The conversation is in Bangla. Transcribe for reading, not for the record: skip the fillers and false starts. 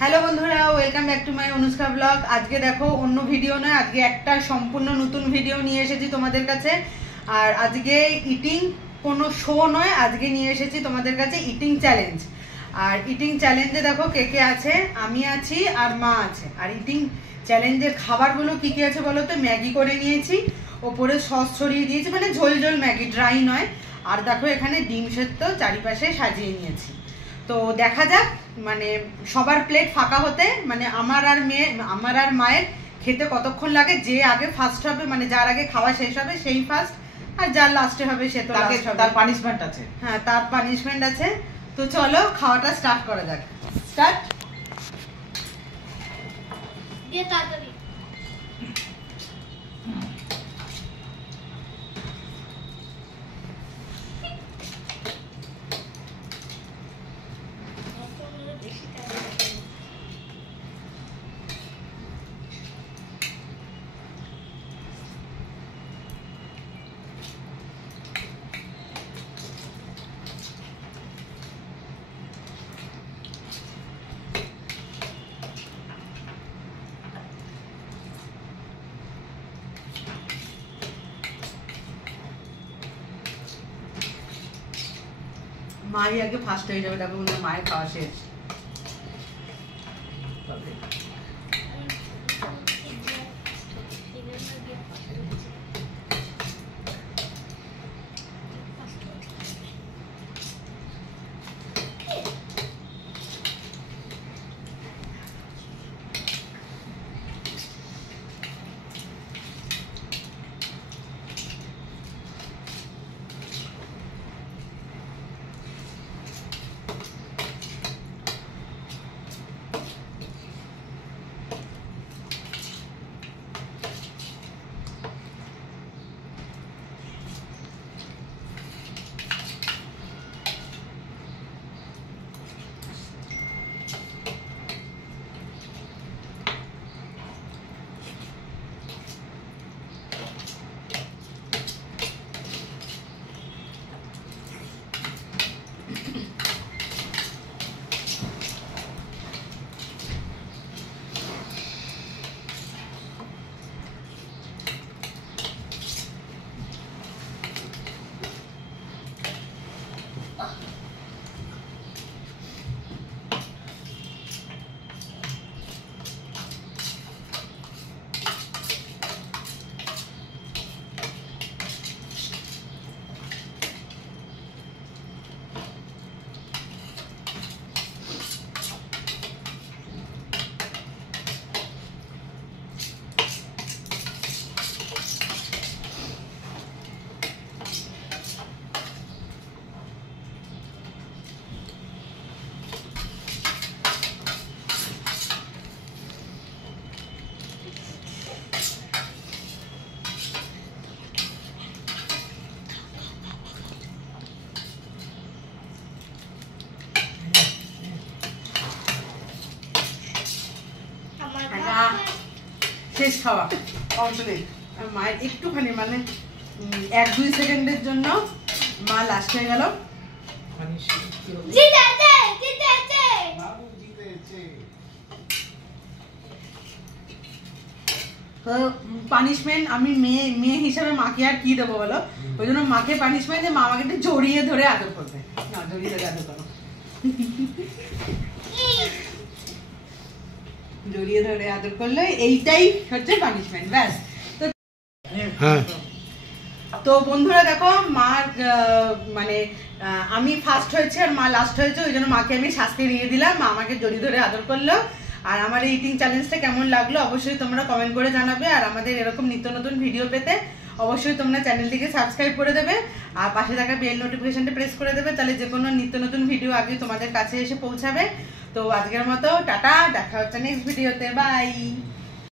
হ্যালো বন্ধুরা, welcome back to my Anushka blog. আজকে দেখো অন্য ভিডিও নয়, আজকে একটা সম্পূর্ণ নতুন ভিডিও নিয়ে এসেছি তোমাদের কাছে। আর আজকে ইটিং কোনো শো নয়, আজকে নিয়ে এসেছি তোমাদের কাছে ইটিং চ্যালেঞ্জ। আর ইটিং চ্যালেঞ্জে দেখো কে কে আছে, আমি আছি আর মা আছে। আর ইটিং চ্যালেঞ্জের খাবারগুলো কি কি আছে বলো তো? ম্যাগি করে নিয়েছি, ওপরে সস ছড়িয়ে দিয়েছি, মানে ঝোল ঝোল ম্যাগি, ড্রাই নয়। আর দেখো এখানে ডিম সেদ্ধ চারিপাশে সাজিয়ে নিয়েছি। তো দেখা যাক, মানে সবার প্লেট ফাঁকা হতে, মানে আমার আর মায়ের খেতে কতক্ষণ লাগে। যে আগে ফার্স্ট হবে, মানে যার আগে খাওয়া শেষ হবে সেই ফার্স্ট, আর যার লাস্টে হবে সে তো লাস্ট হবে। তার পানিশমেন্ট আছে। হ্যাঁ, তার পানিশমেন্ট আছে। তো চলো খাওয়াটা স্টার্ট করা যাক। স্টার্ট দিয়ে তাড়াতাড়ি। মাই আগে ফার্স্ট হয়ে যাবে, দেখো মায়ের খাওয়া শেষ। শেষ খাওয়া কমপ্লিট। মায়ের একটুখানি, মানে 1-2 সেকেন্ডের জন্য মা লাস্ট হয়ে গেল। তো পানিশমেন্ট আমি মেয়ে হিসাবে মাকে আর কি দেবো বলো? ওই জন্য মাকে পানিশমেন্ট যে মা আমাকে একটু জড়িয়ে ধরে আদর করবে। না, জড়িয়ে ধরে আদর করো, জড়িয়ে ধরে আদর করলে এইটাই হচ্ছে পানিশমেন্ট, ব্যাস। তো বন্ধুরা দেখো, মার মানে আমি ফার্স্ট হয়েছে আর মা লাস্ট হয়েছে, ওই জন্য মাকে আমি শাস্তি দিয়ে দিলাম। মা আমাকে জড়িয়ে ধরে আদর করলো। আর আমার এই ইটিং চ্যালেঞ্জটা কেমন লাগলো অবশ্যই তোমরা কমেন্ট করে জানাবে। আর আমাদের এরকম নিত্য নতুন ভিডিও পেতে অবশ্যই তোমরা চ্যানেলটিকে সাবস্ক্রাইব করে দেবে আর পাশে থাকা বেল নোটিফিকেশনটা প্রেস করে দেবে, তাহলে যে কোনো নিত্য নতুন ভিডিও আগে তোমাদের কাছে এসে পৌঁছাবে। তো আজকের মতো টাটা, দেখা হচ্ছে নেক্সট ভিডিওতে, বাই।